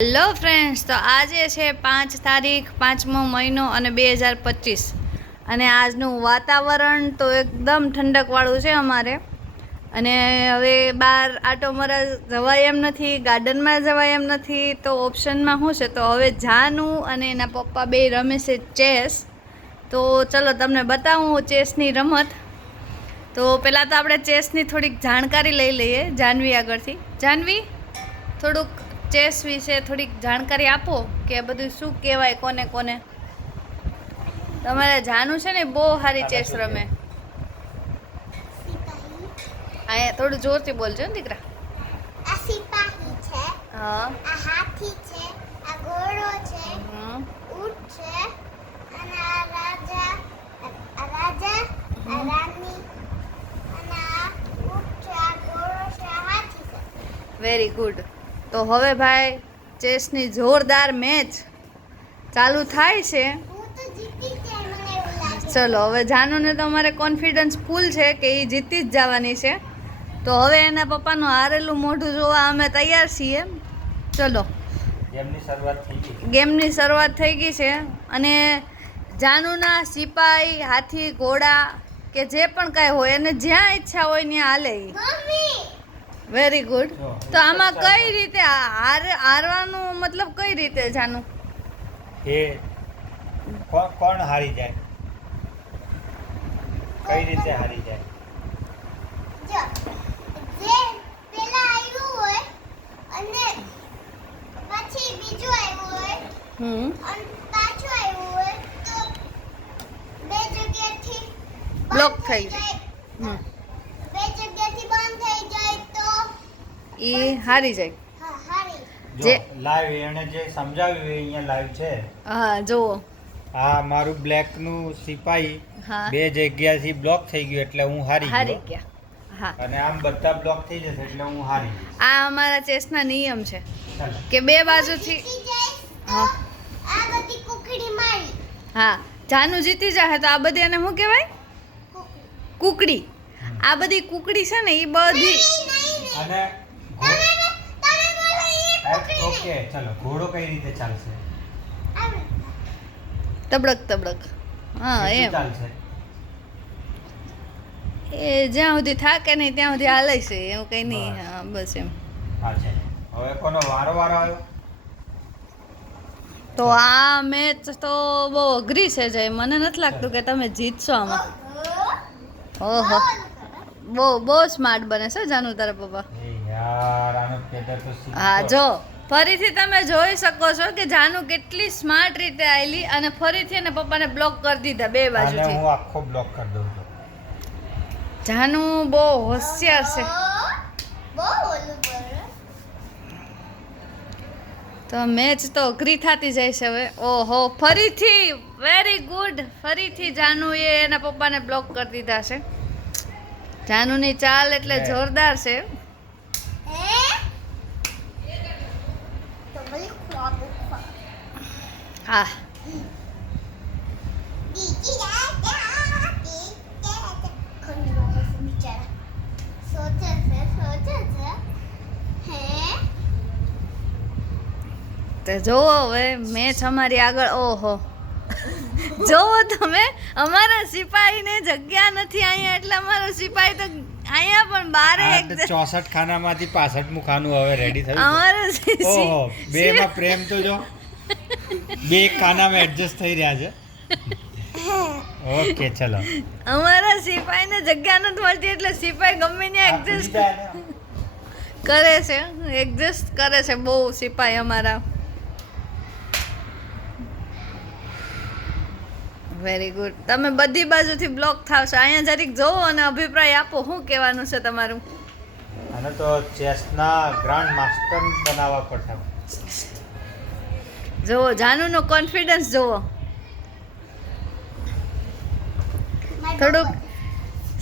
Hello friends, તો આજે છે 5 તારીખ 5મો મહિનો અને 2025 અને આજનું વાતાવરણ તો એકદમ ઠંડકવાળું છે અમારે. અને હવે બહાર આટો મારવા જવાય એમ નથી, ગાર્ડનમાં જવાય એમ નથી. તો ઓપ્શનમાં શું છે, તો હવે જાનુ અને એના પપ્પા બે રમે છે ચેસ. તો ચલો તમને બતાવું ચેસની રમત. તો પહેલાં તો આપણે ચેસની થોડીક જાણકારી લઈ લઈએ જાનવી આગળથી. જાનવી, થોડુંક ચેસ વિશે થોડીક જાણકારી આપો કે બધું શું કહેવાય, કોને કોને. તમારે જાનું છે ને બહુ સારી ચેસ રમે. અહીંયા થોડું જોરથી બોલજો ને દીકરા. આ સિપાહી છે, હા, આ હાથી છે, આ ઘોડો છે, હમ, ઊંટ છે, અને આ રાજા, આ રાની, અને આ ઊંટ છે, આ ઘોડો છે, આ હાથી છે. Very good. તો હવે ભાઈ ચેસની જોરદાર મેચ ચાલુ થાય છે. હું તો જીતી જ જાય મને એવું લાગે. ચલો, હવે જાનુને તો અમારે કોન્ફિડન્સ ફૂલ છે કે એ જીતી જ જવાની છે. તો હવે એના પપ્પાનું હારેલું મોઢું જોવા અમે તૈયાર છીએ. ચલો, ગેમની શરૂઆત થઈ ગઈ છે. અને જાનુના સિપાઈ, હાથી, ઘોડા કે જે પણ કાંઈ હોય એને જ્યાં ઈચ્છા હોય ત્યાં હાલે ઈ. Mummy, very good. તો આમાં કઈ રીતે હારવાનું મતલબ કઈ રીતે જાનું? એ કોણ હારી જાય, કઈ રીતે હારી જાય? જો જે પેલા આવ્યું હોય અને પછી બીજું આવ્યું હોય હમ, અને પાછું આવ્યું હોય તો બે જગ્યાથી બ્લોક બંધ થઈ જાય. હમ, બે જગ્યાથી બંધ થઈ જાય તો એ હારી જાય. હા, હારી. જો જે- લાઈવ એને જે સમજાવ્યું એ અહીંયા લાઈવ છે. હા, જુઓ. આ મારું બ્લેક નું સિપાહી હા, બે જગ્યાથી બ્લોક થઈ ગયું એટલે હું હારી હારી ગયો, ગયા. હા, અને આમ બધા બ્લોક થઈ જશે એટલે હું હારી જઈશ. આ અમારા ચેસના નિયમ છે ચાલો. કે બે બાજુથી. જીતી જઈશ તો હા. આ બધી કુકડી મારી. હા, જાનુ જીતી જાય તો આ બધી એને શું કહેવાય? કુકડી. આ બધી કુકડી છે ને એ બધી. નહીં, અને તમે બોલો એ કુકડી ઓકે ચલો, ઘોડો કઈ રીતે ચાલશે? આવે. તબડક તબડક. હા, કેટલું એમ. ચાલશે? એ જ્યાં સુધી થાકે નહીં ત્યાં સુધી હાલે છે, એવું કંઈ નહીં. બસ. હા, બસ એમ. હા છે. હવે કોનો વારો આવ્યો? તો આ મેચ તો બહુ અઘરી છે જય. મને નથી લાગતું કે તમે જીતશો આમાં. ઓહો, બહુ સ્માર્ટ બને છે જાનુ તારા પપ્પા. એ યાર, આનો પેદર તો હા, જો ફરીથી તમે જોઈ શકો છો કે જાનુ કેટલી સ્માર્ટ રીતે આવેલી અને ફરીથી એને પપ્પાને બ્લોક કરી દીધા બે આને બાજુથી. હું આખો બ્લોક કરી દઉં છું. જાનુ બહુ હોશિયાર છે. બહુ ઓલું બોલો. તો મેચ તો અઘરી થતી જાય છે હવે. ઓહો, ફરીથી વેરી ગુડ. ફરીથી જાનુએ એના પપ્પાને બ્લોક કરી દીધા છે. જાનુની ચાલ એટલે જોરદાર છે. હે તો બોલી ખોબ હા, બીજી ખંડ વાળો છે બિચારા. સોચે છે. હે તો જોવો હવે મેચ અમારી આગળ. ઓહો, જોવો તમે, અમારા સિપાહીને જગ્યા નથી અહીંયા એટલે અમારો સિપાહી તો અહીંયા પણ બારે આ એક 64 ખાનામાંથી 65મું ખાનું હવે રેડી થયું છે. અમારો ઓહો, બેમાં પ્રેમ તો જો બે ખાનામાં એડજસ્ટ થઈ રહ્યા છે. ઓકે ચલો. અમારા સિપાહીને જગ્યા નથી મળતી એટલે સિપાહી ગમે ત્યાં આ એડજસ્ટ પૂરી કરે છે. એડજસ્ટ કરે છે બહુ સિપાહી અમારા. Very good. તમે બધી બાજુથી બ્લોક થાવશો. અહીંયા જરીક જોવો અને અભિપ્રાય આપો, શું કહેવાનું છે તમારું? આને તો ચેસના ગ્રાન્ડ માસ્ટર બનાવવા પડશે. જોવો જાનુનો કોન્ફિડન્સ જોવો. થોડુંક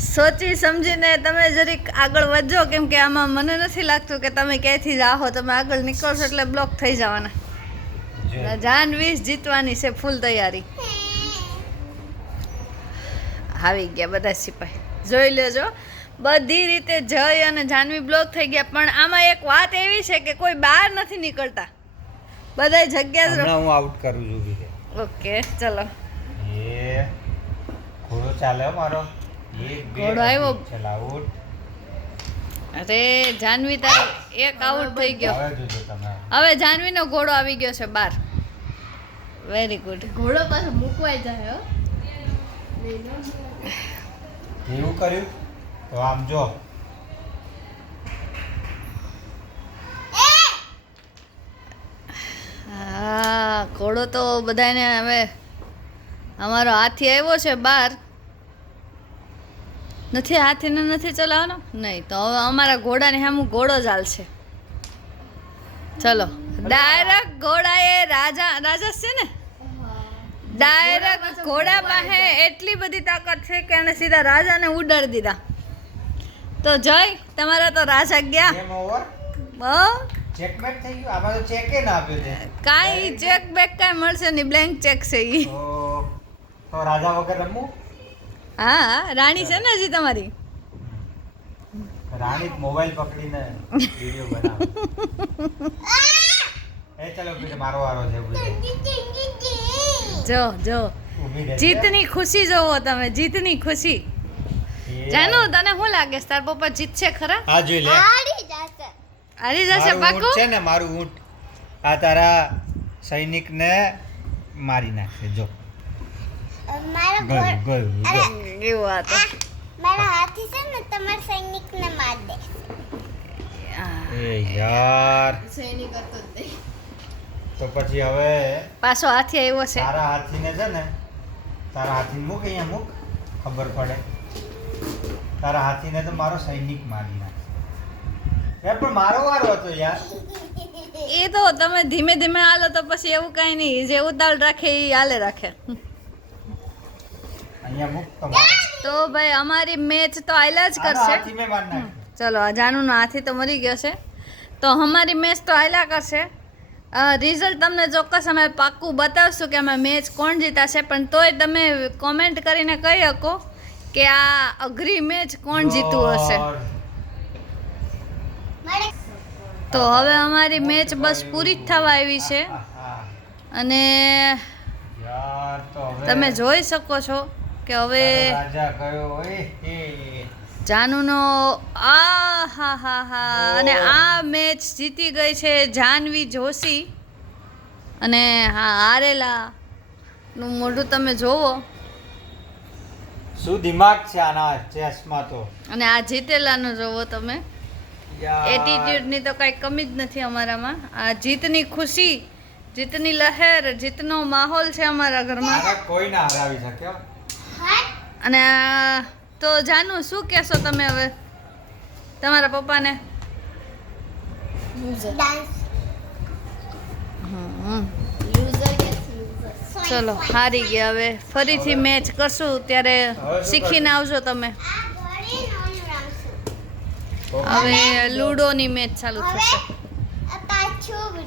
સોચી સમજીને તમે જરીક આગળ વધજો, કેમ કે આમાં મને નથી લાગતું કે તમે ક્યાંયથી જાઓ. તમે આગળ નીકળશો એટલે બ્લોક થઈ જવાના. જાનવી જીતવાની છે, ફૂલ તૈયારી. આવી ગયા બધા સિપાહી, જોઈ લેજો. બધી રીતે જય અને જાનવી બ્લોક થઈ ગયા. પણ આમાં એક વાત એવી છે કે કોઈ બહાર નથી નીકળતા. બધાય જગ્યા જ હમણાં હું આઉટ કરું છું બીજે ઓકે ચલો એ ઘોડો ચાલે હો મારો એક બે ઘોડો આવ્યો. ચાલ આઉટ અરે જાનવી તારો એક આઉટ થઈ ગયો હવે જોજો તમે હવે જાનવીનો ઘોડો આવી ગયો છે બાર વેરી ગુડ ઘોડો પાછો મૂકવાય જાય હો એવું કર્યું તો આમ જો હા ઘોડો તો બધાને હવે અમારો હાથી આવ્યો છે બાર નથી હાથીને નથી ચલાવવાનો નહીં તો હવે અમારા ઘોડાને સામું ઘોડો જ હાલશે ચલો ડાયરેક્ટ ઘોડાએ રાજા રાજા છે ને ડાયરેક્ટ ઘોડા પાસે એટલી બધી તાકાત છે કે એને સીધા રાજાને ઉડાડી દીધા તો જય તમારા તો રાજા ગયા ગેમ ઓવર બહુ ચેકમેટ થઈ ગયું આમાં તો ચેકે ના આપ્યો તે કાંઈ ચેક બેક કાંઈ મળશે નહીં બ્લેન્ક ચેક છે ઈ તો રાજા વગર રમવું હા રાણી છે ને હજી તમારી રાણી મોબાઈલ પકડીને વિડિયો બનાવે એ ચલો બેટા મારો વારો છે જો જો ઊભી રહે જીતની ખુશી જોવો તમે જીતની ખુશી જાનુ તને શું લાગે છે તાર પપ્પા જીતશે ખરા આ જોઈ લે હારી જશે હારી જશે મારું ઊંટ પાકું છે ને મારું ઊંટ આ તારા સૈનિકને મારી નાખશે જો મારો ગયું ઘોડ- ગયું અરે, ગયું. એવું આ તો મારા હાથી છે ને તમારા સૈનિકને માર દે એ યાર સૈનિક હતો જ નહીં તો પછી હવે પાછો હાથી આવ્યો છે તારા હાથીને છે ને તારા હાથીને મૂક અહીંયા મૂક ખબર પડે તારા હાથીને તો મારો સૈનિક મારી નાખશે યાર પણ મારો વારો હતો યાર એ તો તમે ધીમે ધીમે હાલો તો પછી એવું કાંઈ નહીં જે ઉતાવળ રાખે એ હાલે રાખે અહીંયા મૂક તમારો તો ભાઈ અમારી મેચ તો આયલા જ આનો કરશે હાથી મેં મારી નાખ્યો ચલો આ જાનુનો હાથી તો મરી ગયો છે તો અમારી મેચ તો આયલા કરશે રિઝલ્ટ તમને ચોક્કસ અમે પાક્કું બતાવશું કે અમે મેચ કોણ જીતાશે પણ તોય તમે કોમેન્ટ કરીને કહી શકો કે આ અઘરી મેચ કોણ જીતું હશે યાર. મારે તો હવે અમારી મેચ બસ પૂરી જ થવા આવી છે આહા. અને યાર તો હવે તમે જોઈ શકો છો કે હવે તારો રાજા કયો એ જાનુનો આ હા હા હા અને આ મેચ જીતી ગઈ છે જાનવી જોશી અને હા હારેલા નું મોઢું તમે જોવો શું દિમાગ છે આના ચેસમાં તો અને આ જીતેલાનું જોવો તમે યાર. એટીટ્યુડની તો કાંઈ કમી જ નથી અમારામાં આ જીતની ખુશી જીતની લહેર જીતનો માહોલ છે અમારા ઘરમાં આને કોઈ ના હરાવી શકે હો. અને તો જાનુ શું કહેશો તમે હવે તમારા પપ્પાને ડાન્સ લૂઝર કે લૂઝર ચલો હારી ગયા હવે ફરીથી મેચ કરશું ત્યારે શીખીને આવજો તમે આ ઘોડી નોન રમશું હવે લૂડોની મેચ ચાલુ થશે આ પાછું